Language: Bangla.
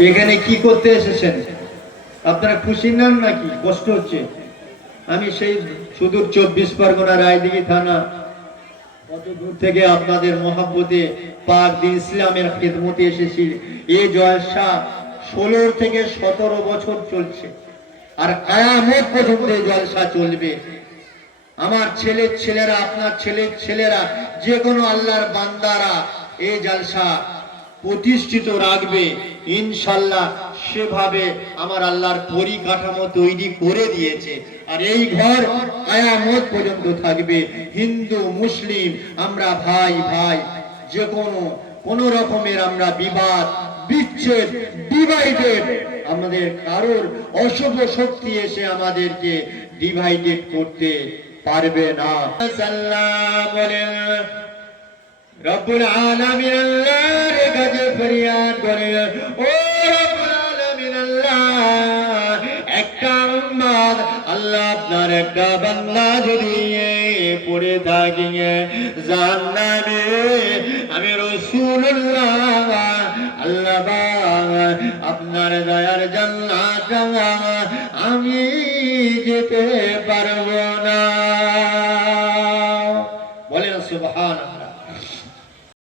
এখানে কি করতে এসেছেন? আপনারা খুশি নন নাকি? কষ্ট হচ্ছে। আমি সেই সুদূর চব্বিশ পরগনা রায়দিঘি থানা থেকে আপনাদের মহাব্বতে পাক দিন ইসলামের খেদমতে এসেছি। এই জলসা ষোলো থেকে সতেরো বছর চলছে। আর কায়ামত পর্যন্ত এই জলসা চলবে। আমার ছেলের ছেলেরা, আপনার ছেলের ছেলেরা, যে কোনো আল্লাহর বান্দারা এই জালসা প্রতিষ্ঠিত রাখবে। ইনশাল্লাহ সেভাবে আমার আল্লাহর পরিকাঠামো তৈরি করে দিয়েছে। আর এই ঘর আয়ামত পর্যন্ত থাকবে। হিন্দু, মুসলিম, আমরা ভাই ভাই যে কোনো কোন রকমের আমরা বিবাদ, বিচ্ছেদ ডিভাইডেড আমাদের কারোর অশুভ শক্তি এসে আমাদেরকে ডিভাইডেড করতে পারবে না। সাল্লাম রব্বুল আলামিন আল্লাহর কাছে ফরিয়াদ করে, ও একটা উম্মাদ আল্লাহ আপনার একটা বান্দা যদি পড়ে থাকি জান্নামে আমি রসুল্লাহ আল্লাহ আপনার দয়ার জান্নাত আমি যেতে পারব না। বলেন সুবহান আল্লাহ